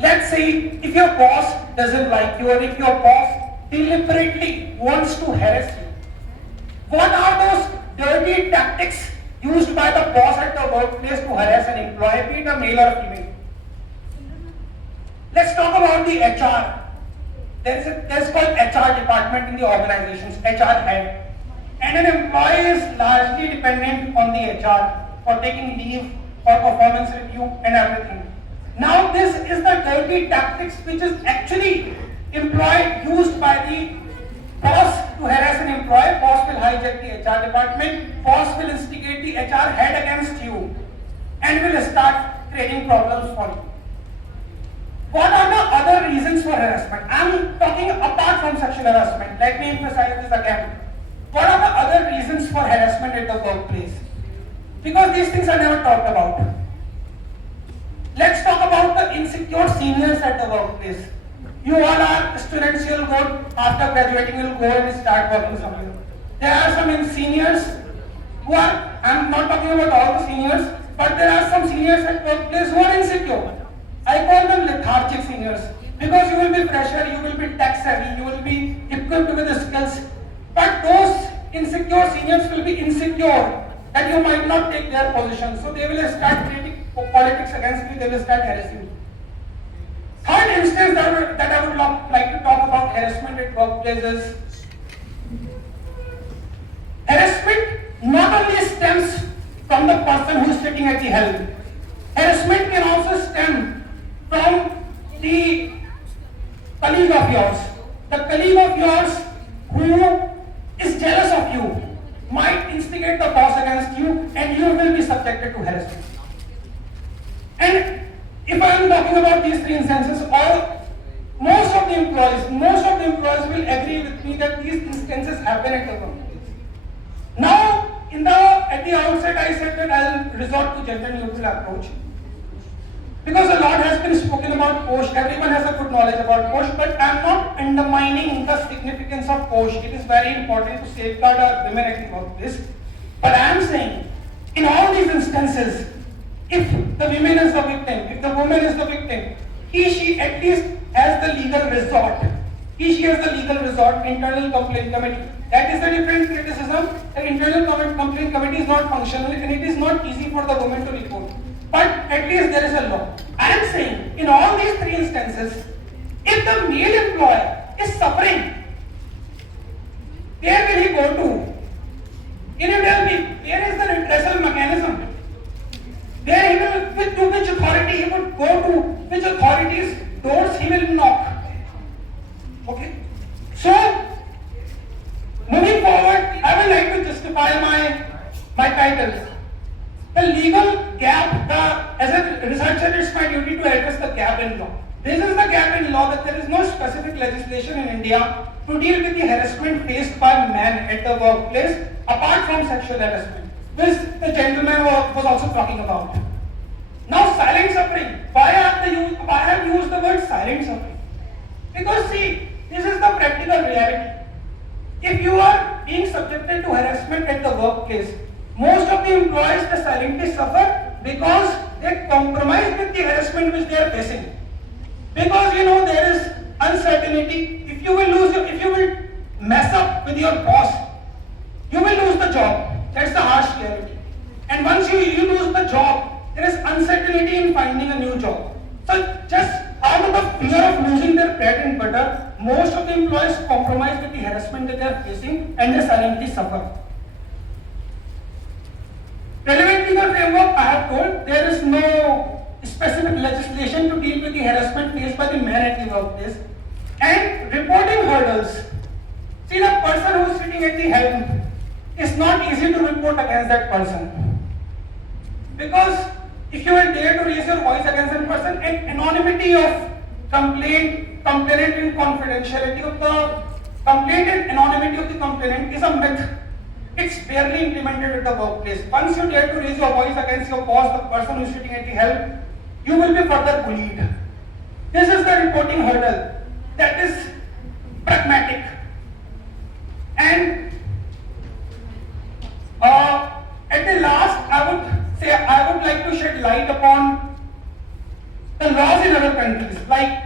Let's say if your boss doesn't like you or if your boss deliberately wants to harass you. What are those dirty tactics used by the boss at the workplace to harass an employee, be it a male or a female? Let's talk about the HR. There's called HR department in the organizations, HR head. And an employee is largely dependent on the HR for taking leave, for performance review and everything. Now this is the dirty tactics which is actually used by the boss to harass an employee. Boss will hijack the HR department, boss will instigate the HR head against you and will start creating problems for you. What are the other reasons for harassment? I am talking apart from sexual harassment. Let me emphasize this again. What are the other reasons for harassment at the workplace? Because these things are never talked about. Let's talk about the insecure seniors at the workplace. You all are students, you'll go, after graduating, you'll go and start working somewhere. There are some seniors who are, I'm not talking about all the seniors, but there are some seniors at workplace who are insecure. I call them lethargic seniors because you will be fresher, you will be tech savvy, you will be equipped with the skills. But those insecure seniors will be insecure that you might not take their position. So they will start creating politics against you, they will start harassing you. Third instance that I would like to talk about harassment at workplaces. Harassment not only stems from the person who is sitting at the helm. Harassment can also stem from the colleague of yours. The colleague of yours who is jealous of you might instigate the boss against you and you will be subjected to harassment. And if I am talking about these three instances, most of the employees will agree with me that these instances happen at the workplace. Now, at the outset, I said that I will resort to gender neutral approach. Because a lot has been spoken about POSH, everyone has a good knowledge about POSH, but I am not undermining the significance of POSH. It is very important to safeguard our women at the workplace. But I am saying, in all these instances, if the woman is the victim, she at least has the legal resort. She has the legal resort, internal complaint committee. That is a different criticism. The internal complaint committee is not functional and it is not easy for the woman to report. But at least there is a law. I am saying, in all these three instances, if the male employee is suffering, where will he go to? Can you tell me, where is the redressal mechanism? Where he will, to which authority he would go to, which authorities' doors he will knock. Okay? So, moving forward, I would like to justify my titles. The legal gap, as a researcher, it's my duty to address the gap in law. This is the gap in law that there is no specific legislation in India to deal with the harassment faced by men at the workplace apart from sexual harassment, which the gentleman was also talking about. Now, silent suffering. Why I have used the word silent suffering? Because see, this is the practical reality. If you are being subjected to harassment at the workplace, most of the employees they silently suffer because they compromise with the harassment which they are facing. Because there is uncertainty. If you will mess up with your boss, you will lose the job. That's the harsh reality. And once you lose the job, there is uncertainty in finding a new job. So just out of the fear of losing their bread and butter, most of the employees compromise with the harassment that they are facing and they silently suffer. Relevant legal framework, I have told, there is no specific legislation to deal with the harassment faced by the men at the workplace. And reporting hurdles. See, the person who is sitting at the helm, it's not easy to report against that person. Because if you will dare to raise your voice against that person, and anonymity of complainant and confidentiality of the complaint and anonymity of the complainant is a myth. It's barely implemented at the workplace. Once you dare to raise your voice against your boss, the person who is sitting at the helm, you will be further bullied. This is the reporting hurdle. That is pragmatic. And at the last, I would like to shed light upon the laws in other countries, like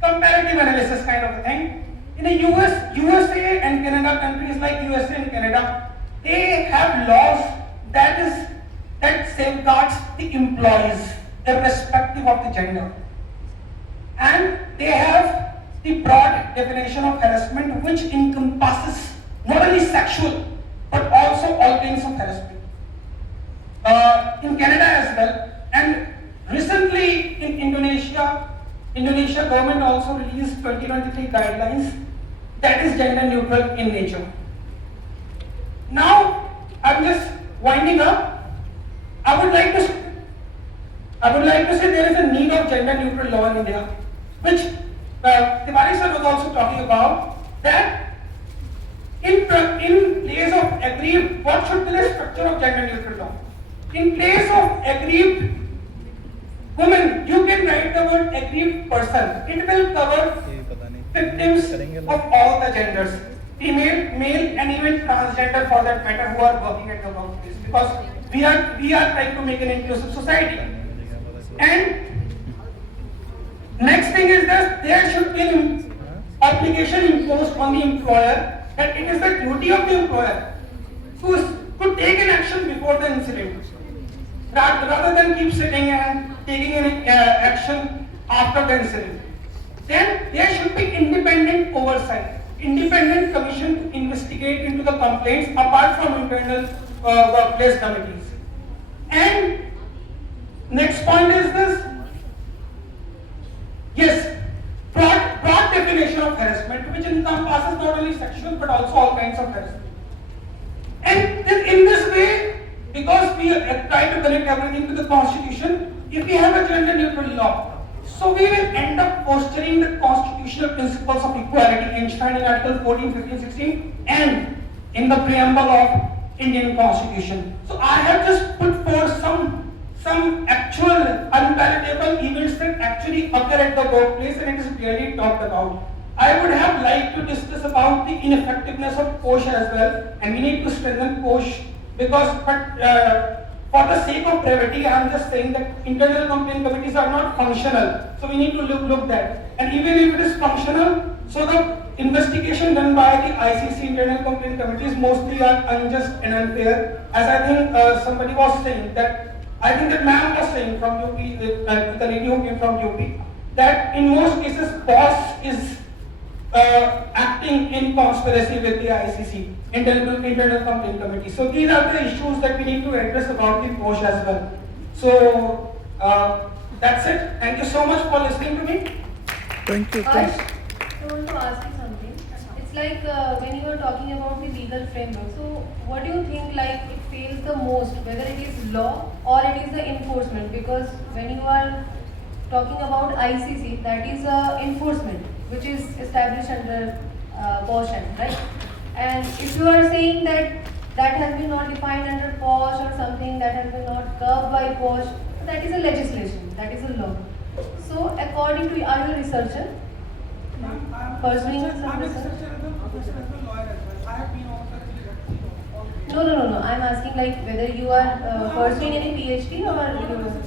comparative analysis kind of a thing. In the USA and Canada, countries like USA and Canada, they have laws that safeguards the employees irrespective of the gender. And they have the broad definition of harassment which encompasses not only sexual but also all kinds of harassment. In Canada as well, and recently in Indonesia government also released 2023 guidelines that is gender neutral in nature. Now I'm just winding up. I would like to say there is a need of gender neutral law in India, which Tiwari sir was also talking about, that in place of aggrieved, what should be the structure of gender neutral law? In place of aggrieved women, you can write the word aggrieved person. It will cover victims of all the genders, female, male, and even transgender for that matter, who are working at the workplace. Because we are trying to make an inclusive society. And next thing is that there should be an obligation imposed on the employer that it is the duty of the employer to take an action before the incident, rather than keep sitting and taking an action after the incident. Then there should be independent oversight, independent commission to investigate into the complaints apart from internal workplace committees. And next point is this. Yes, broad definition of harassment which encompasses not only sexual but also all kinds of harassment. And in this way, because we try to connect everything to the constitution, if we have a gender neutral law, so we will end up fostering the constitutional principles of equality enshrined in Article 14, 15, 16 and in the preamble of Indian Constitution. So I have just put forth some actual unpalatable events that actually occur at the workplace, and it is clearly talked about. I would have liked to discuss about the ineffectiveness of POSH as well, and we need to strengthen POSH because, for the sake of brevity, I am just saying that internal complaint committees are not functional, so we need to look that. And even if it is functional, so the investigation done by the ICC internal complaint committees mostly are unjust and unfair, as I think somebody was saying that. I think that ma'am was saying from UP, the lady who came from UP, that in most cases boss is acting in conspiracy with the ICC, internal complaint committee. So these are the issues that we need to address about the POSH as well. So that's it. Thank you so much for listening to me. Thank you. I want to ask you something. It's like when you are talking about the legal framework, so what do you think like it fails the most, whether it is law or it is the enforcement? Because when you are talking about ICC, that is enforcement, which is established under POSH Act, right? And if you are saying that that has been not defined under POSH or something that has been not covered by POSH, that is a legislation, that is a law. So according to, are you a researcher? Pursuing some research? I have been also No. I'm asking like whether you are pursuing any PhD or you.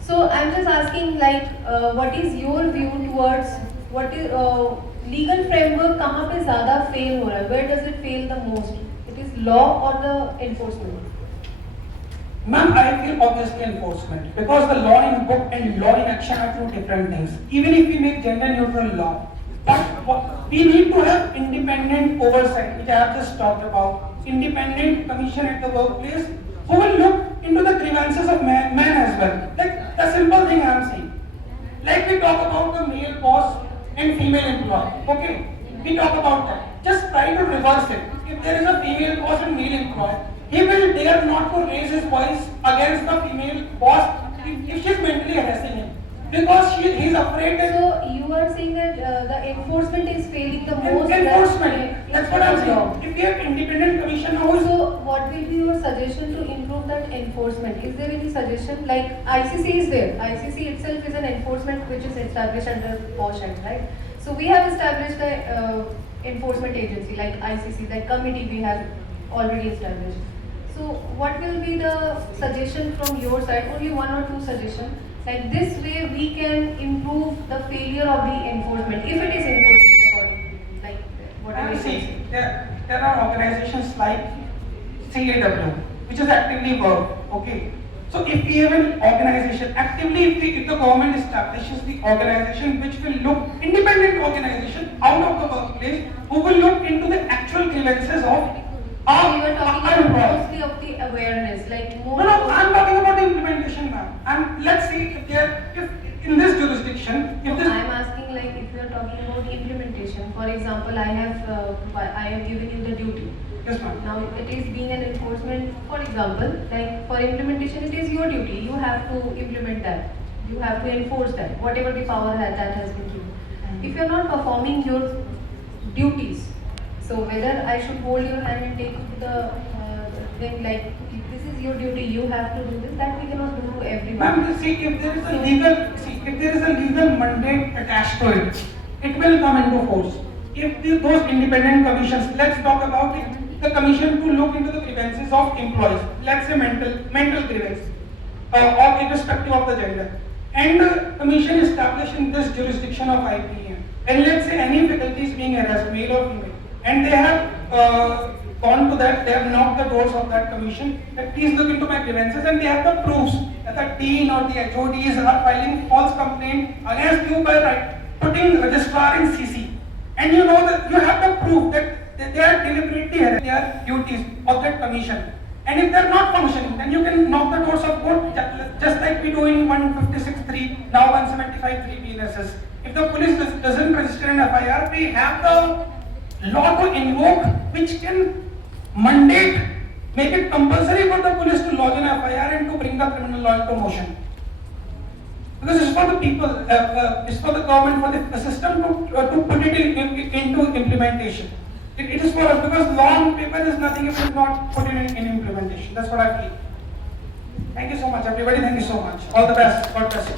So I'm just asking like what is your view towards what is legal framework कहाँ पे ज़्यादा fail हो रहा है? Where does it fail the most? It is law or the enforcement? Ma'am, I feel obviously enforcement, because the law in book and law in action are two different things. Even if we make gender neutral law, but we need to have independent oversight, which I have just talked about. Independent commission at the workplace who will look into the grievances of men as well. Like the simple thing I am saying. Like we talk about the male boss and female employee. Okay, we talk about that. Just try to reverse it. If there is a female boss and male employee, he will dare not to raise his voice against the female boss if she is mentally harassing him, because he is afraid that. So you are saying that the enforcement is failing the most. Enforcement. That's what I am saying. If we have independent commission, how is so what will be your suggestion to improve that enforcement? Is there any suggestion? Like ICC is there. ICC itself is an enforcement which is established under POSH Act, right? So we have established the enforcement agency like ICC, that committee we have already established. So what will be the suggestion from your side, only one or two suggestions. Like this way we can improve the failure of the enforcement, if it is enforcement according to you, like whatever And you see, say. there are organizations like CAW, which is actively work, okay? So if we have an organization, actively if the government establishes the organization which will look, independent organization out of the workplace, who will look into the actual grievances of So you are talking about employees. mostly of the awareness, like more. No, I'm talking about the implementation, ma'am. And let's see if in this jurisdiction, if this. I'm asking like if you are talking about the implementation. For example, I have given you the duty. Yes, ma'am. Now it is being an enforcement. For example, like for implementation, it is your duty. You have to implement that. You have to enforce that. Whatever the power that has been given. If you are not performing your duties, so whether I should hold your hand and take you to the thing like this is your duty, you have to do this. That we cannot do to everyone. Ma'am, see if there is a legal mandate attached to it, it will come into force. If those independent commissions, let's talk about the commission to look into the grievances of employees, let's say mental grievance, or irrespective of the gender, and the commission established in this jurisdiction of IPM, and let's say any faculty is being harassed, male or female, and they have gone to that, they have knocked the doors of that commission that please look into my grievances, and they have the proofs that the dean or the HODs are filing false complaint against you by putting registrar in CC, and you know that you have the proof that they are deliberately harassing their duties of that commission. And if they are not functioning, then you can knock the doors of court, just like we do in 156.3, now 175.3 BNSS. If the police doesn't register an FIR, we have the law to invoke which can mandate, make it compulsory for the police to lodge an FIR and to bring the criminal law into motion. Because it's for the people, it's for the government, for the system to put it into implementation. It is for us, because law on paper is nothing if it is not put in implementation. That's what I feel. Thank you so much, everybody. Thank you so much. All the best. God bless you.